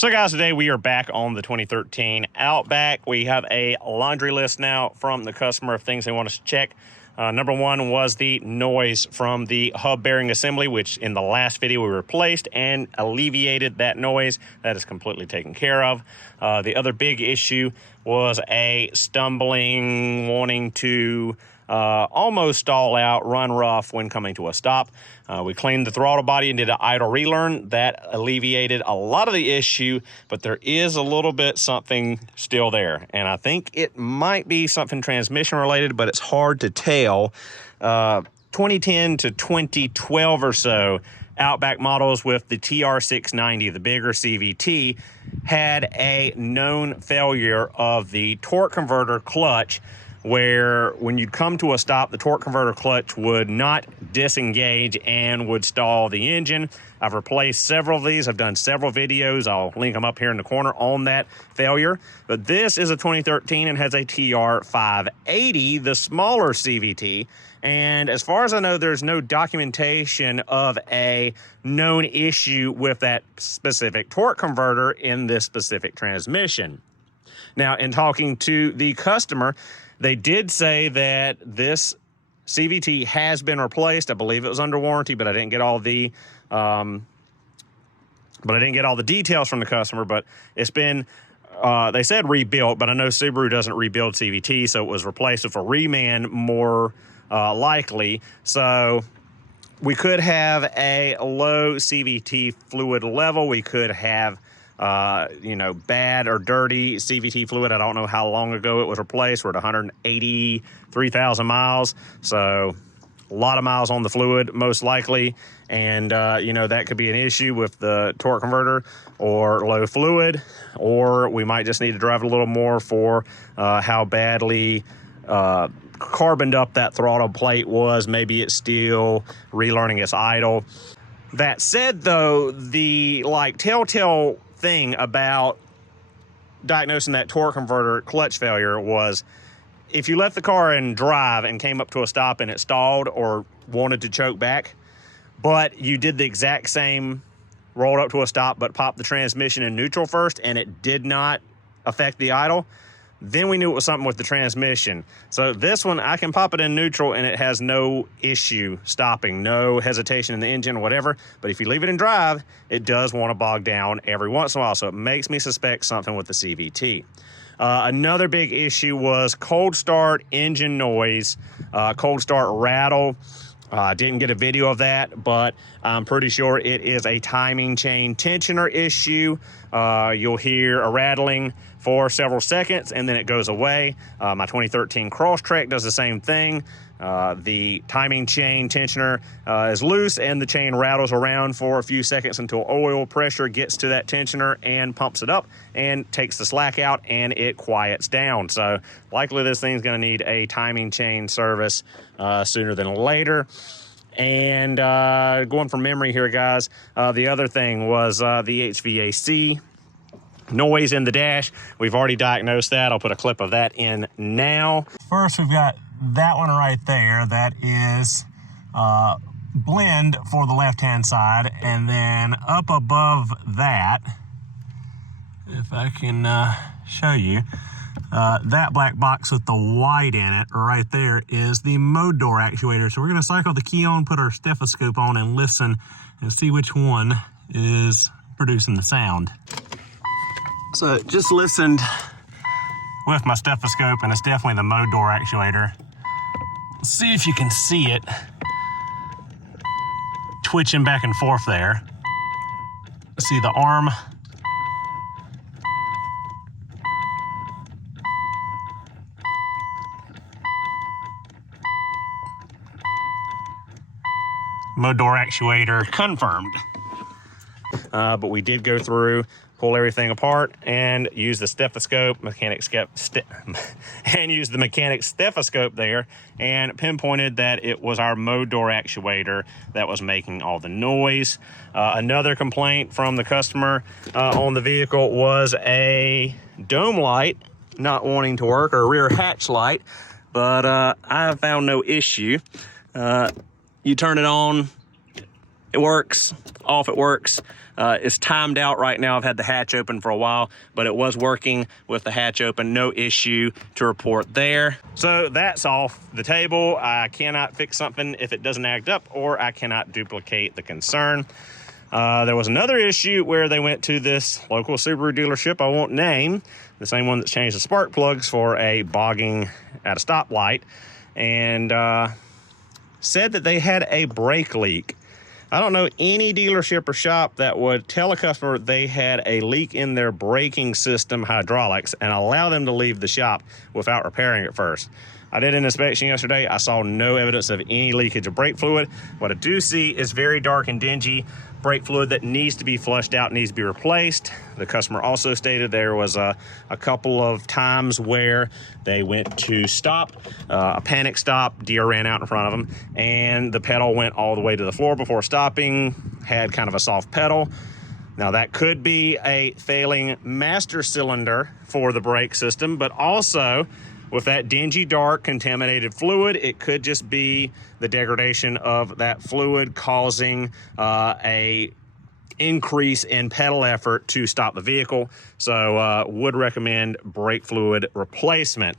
So guys, today we are back on the 2013 Outback. We have a laundry list now from the customer of things they want us to check. Number one was the noise from the hub bearing assembly, which in the last video we replaced and alleviated that noise. That is completely taken care of. The other big issue was a stumbling, wanting to almost stall out, run rough when coming to a stop. We cleaned the throttle body and did an idle relearn. That alleviated a lot of the issue, but there is a little bit something still there. And I think it might be something transmission related, but it's hard to tell. 2010 to 2012 or so, Outback models with the TR690, the bigger CVT, had a known failure of the torque converter clutch, where when you'd come to a stop, the torque converter clutch would not disengage and would stall the engine. I've replaced several of these. I've done several videos. I'll link them up here in the corner on that failure. But this is a 2013 and has a TR580, the smaller CVT. And as far as I know, there's no documentation of a known issue with that specific torque converter in this specific transmission. Now, in talking to the customer, they did say that this CVT has been replaced. I believe it was under warranty, but I didn't get all the details from the customer. But it's been, they said rebuilt, but I know Subaru doesn't rebuild CVT, so it was replaced with a reman more likely. So we could have a low CVT fluid level. We could have bad or dirty CVT fluid. I don't know how long ago it was replaced. We're at 183,000 miles. So a lot of miles on the fluid, most likely. And, that could be an issue with the torque converter or low fluid, or we might just need to drive a little more for how badly carboned up that throttle plate was. Maybe it's still relearning its idle. That said, though, the telltale thing about diagnosing that torque converter clutch failure was if you left the car and drive and came up to a stop and it stalled or wanted to choke back, but you did the exact same, rolled up to a stop but popped the transmission in neutral first and it did not affect the idle, then we knew it was something with the transmission. So this one, I can pop it in neutral and it has no issue stopping, no hesitation in the engine or whatever. But if you leave it in drive, it does want to bog down every once in a while. So it makes me suspect something with the CVT. Another big issue was cold start engine noise, cold start rattle. Didn't get a video of that, but I'm pretty sure it is a timing chain tensioner issue. You'll hear a rattling for several seconds and then it goes away. My 2013 Crosstrek does the same thing. The timing chain tensioner is loose and the chain rattles around for a few seconds until oil pressure gets to that tensioner and pumps it up and takes the slack out and it quiets down. So likely this thing's going to need a timing chain service sooner than later. And going from memory here, guys, the other thing was the HVAC noise in the dash. We've already diagnosed that. I'll put a clip of that in now. First, we've got that one right there. That is blend for the left-hand side. And then up above that, if I can show you, that black box with the white in it right there is the mode door actuator. So we're going to cycle the key on, put our stethoscope on, and listen and see which one is producing the sound. So just listened with my stethoscope, and it's definitely the mode door actuator. Let's see if you can see it twitching back and forth there. See the arm. Mode door actuator confirmed. But we did go through, pull everything apart, and use the stethoscope, use the mechanic's stethoscope there, and pinpointed that it was our mode door actuator that was making all the noise. Another complaint from the customer on the vehicle was a dome light not wanting to work, or a rear hatch light, but I found no issue. You turn it on, It works, off it works. It's timed out right now. I've had the hatch open for a while, but it was working with the hatch open. No issue to report there. So that's off the table. I cannot fix something if it doesn't act up, or I cannot duplicate the concern. There was another issue where they went to this local Subaru dealership I won't name, the same one that changed the spark plugs for a bogging at a stoplight, and said that they had a brake leak. I don't know any dealership or shop that would tell a customer they had a leak in their braking system hydraulics and allow them to leave the shop without repairing it first. I did an inspection yesterday. I saw no evidence of any leakage of brake fluid. What I do see is very dark and dingy brake fluid that needs to be flushed out, needs to be replaced. The customer also stated there was a couple of times where they went to stop, a panic stop, deer ran out in front of them, and the pedal went all the way to the floor before stopping, had kind of a soft pedal. Now that could be a failing master cylinder for the brake system, but also with that dingy, dark, contaminated fluid, it could just be the degradation of that fluid causing a increase in pedal effort to stop the vehicle. So would recommend brake fluid replacement.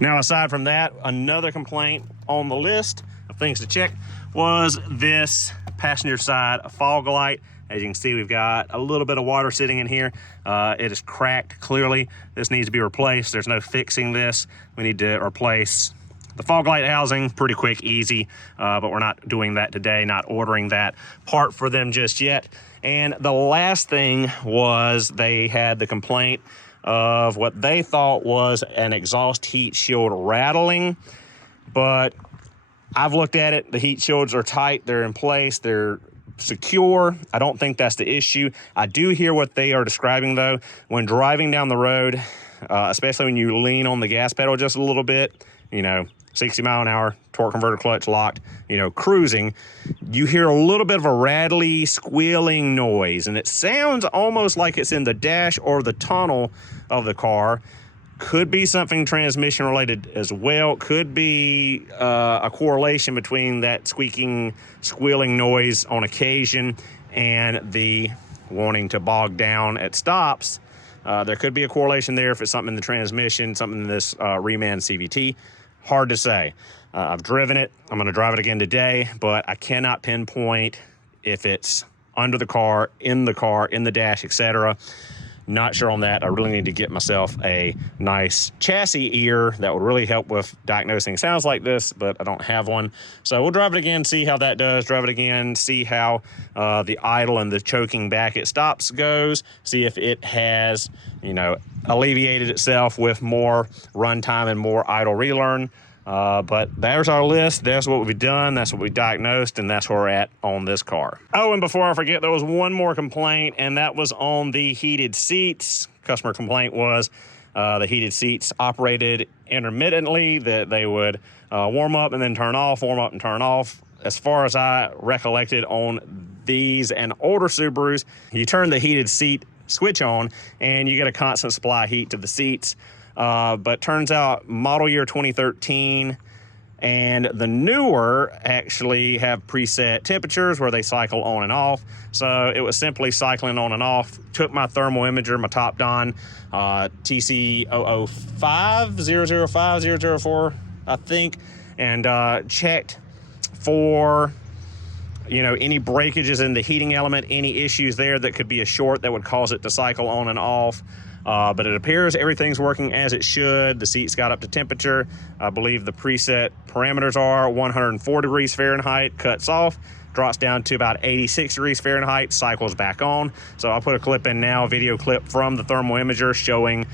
Now, aside from that, another complaint on the list of things to check was this passenger side fog light. As you can see, we've got a little bit of water sitting in here. It is cracked clearly. This needs to be replaced. There's no fixing this. We need to replace the fog light housing. Pretty quick, easy, but we're not doing that today, not ordering that part for them just yet. And the last thing was they had the complaint of what they thought was an exhaust heat shield rattling, but I've looked at it. The heat shields are tight. They're in place. They're secure. I don't think that's the issue. I do hear what they are describing though. When driving down the road, especially when you lean on the gas pedal just a little bit, 60 mile an hour, torque converter clutch locked, cruising, you hear a little bit of a rattly, squealing noise, and it sounds almost like it's in the dash or the tunnel of the car. Could be something transmission related as well. Could be a correlation between that squeaking, squealing noise on occasion and the wanting to bog down at stops. There could be a correlation there if it's something in the transmission, something in this reman CVT. Hard to say. I've driven it. I'm going to drive it again today, but I cannot pinpoint if it's under the car, in the dash, etc. Not sure on that. I really need to get myself a nice chassis ear that would really help with diagnosing sounds like this, but I don't have one. So we'll drive it again, see how that does. Drive it again, see how the idle and the choking back at stops goes. See if it has, alleviated itself with more runtime and more idle relearn. But there's our list. That's what we've done. That's what we diagnosed, and that's where we're at on this car. Oh, and before I forget, there was one more complaint, and that was on the heated seats. Customer complaint was the heated seats operated intermittently, that they would warm up and then turn off, warm up and turn off. As far as I recollected on these and older Subarus, you turn the heated seat switch on and you get a constant supply of heat to the seats. But turns out model year 2013 and the newer actually have preset temperatures where they cycle on and off. So it was simply cycling on and off. Took my thermal imager, my top Don, TC005, I think, and checked for any breakages in the heating element, any issues there that could be a short that would cause it to cycle on and off. But it appears everything's working as it should. The seats got up to temperature. I believe the preset parameters are 104 degrees Fahrenheit, cuts off, drops down to about 86 degrees Fahrenheit, cycles back on. So I'll put a clip in now, a video clip from the thermal imager showing,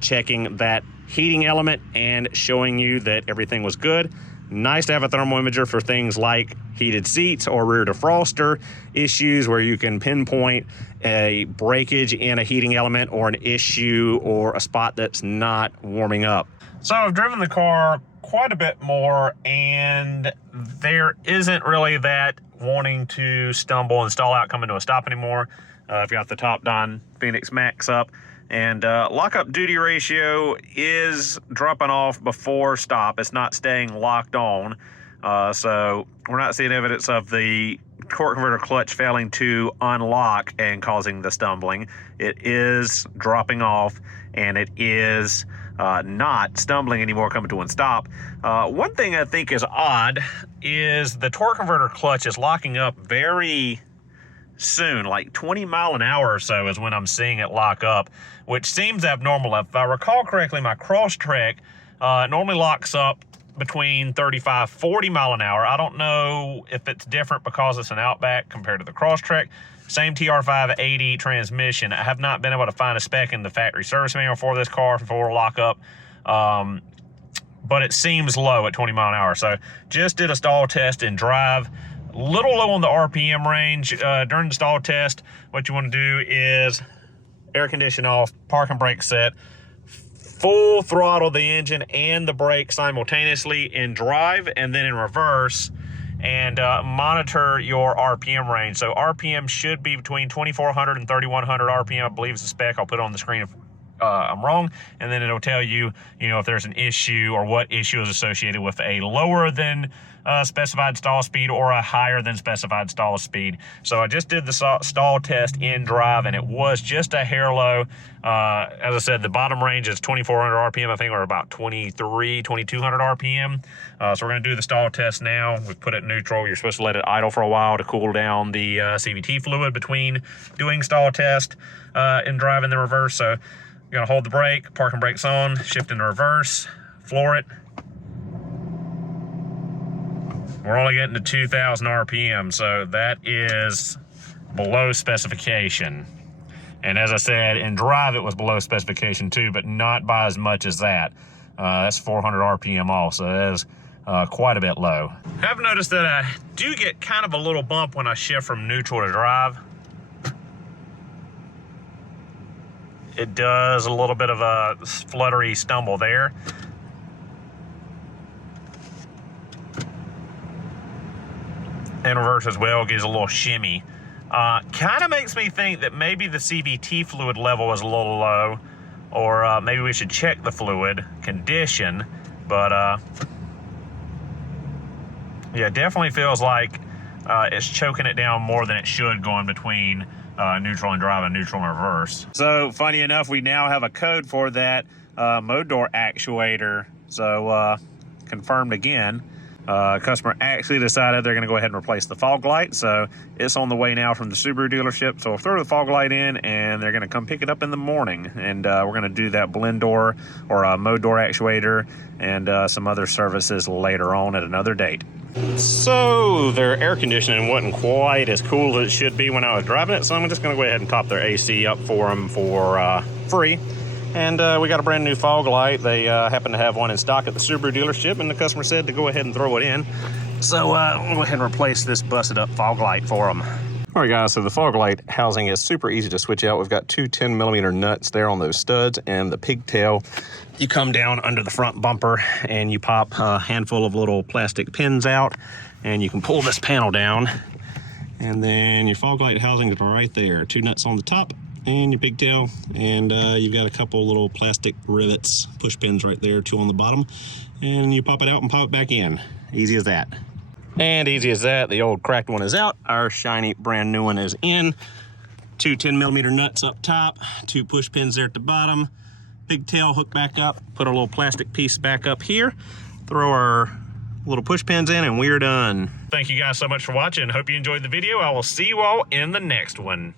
checking that heating element and showing you that everything was good. Nice to have a thermal imager for things like heated seats or rear defroster issues where you can pinpoint a breakage in a heating element or an issue or a spot that's not warming up. So I've driven the car quite a bit more, and there isn't really that wanting to stumble and stall out coming to a stop anymore. I've got the top Don Phoenix Max up, and lockup duty ratio is dropping off before stop. It's not staying locked on. So we're not seeing evidence of the torque converter clutch failing to unlock and causing the stumbling. It is dropping off, and it is not stumbling anymore, coming to a stop. One thing I think is odd is the torque converter clutch is locking up very soon, like 20 mile an hour or so is when I'm seeing it lock up, which seems abnormal. If I recall correctly, my Crosstrek normally locks up between 35-40 mile an hour. I don't know if it's different because it's an Outback compared to the Crosstrek. Same TR580 transmission. I have not been able to find a spec in the factory service manual for this car for lockup, but it seems low at 20 mile an hour. So just did a stall test in drive. Little low on the RPM range. During the stall test, what you want to do is air condition off, park and brake set, full throttle the engine and the brake simultaneously in drive and then in reverse, and monitor your RPM range. So RPM should be between 2,400 and 3,100 RPM, I believe is the spec. I'll put it on the screen if I'm wrong, and then it'll tell you, if there's an issue or what issue is associated with a lower than specified stall speed or a higher than specified stall speed. So I just did the stall test in drive, and it was just a hair low. As I said, the bottom range is 2,400 RPM. I think we're about 2,200 RPM. So we're going to do the stall test now. We put it in neutral. You're supposed to let it idle for a while to cool down the CVT fluid between doing stall test and drive in the reverse. So you're going to hold the brake, parking brakes on, shift into reverse, floor it. We're only getting to 2,000 RPM, so that is below specification. And as I said, in drive it was below specification too, but not by as much as that. That's 400 RPM off, so that is quite a bit low. I've noticed that I do get kind of a little bump when I shift from neutral to drive. It does a little bit of a fluttery stumble there. In reverse as well, gives a little shimmy. Kind of makes me think that maybe the CVT fluid level is a little low, or maybe we should check the fluid condition. But yeah, it definitely feels like it's choking it down more than it should going between neutral and drive and neutral and reverse. So funny enough, we now have a code for that mode door actuator. So confirmed again. Customer actually decided they're going to go ahead and replace the fog light, so it's on the way now from the Subaru dealership. So we'll throw the fog light in, and they're going to come pick it up in the morning, and we're going to do that blend door or mode door actuator and some other services later on at another date. So their air conditioning wasn't quite as cool as it should be when I was driving it, so I'm just going to go ahead and top their AC up for them for free. And we got a brand new fog light. They happen to have one in stock at the Subaru dealership, and the customer said to go ahead and throw it in. So we'll go ahead and replace this busted up fog light for them. All right, guys, so the fog light housing is super easy to switch out. We've got two 10mm nuts there on those studs and the pigtail. You come down under the front bumper and you pop a handful of little plastic pins out, and you can pull this panel down. And then your fog light housing is right there. Two nuts on the top and your pigtail, and you've got a couple little plastic rivets, push pins right there, two on the bottom, and you pop it out and pop it back in. Easy as that. And easy as that, the old cracked one is out, our shiny brand new one is in. Two 10mm nuts up top, two push pins there at the bottom, pigtail hook back up, put a little plastic piece back up here, throw our little push pins in, and we're done. Thank you guys so much for watching. Hope you enjoyed the video. I will see you all in the next one.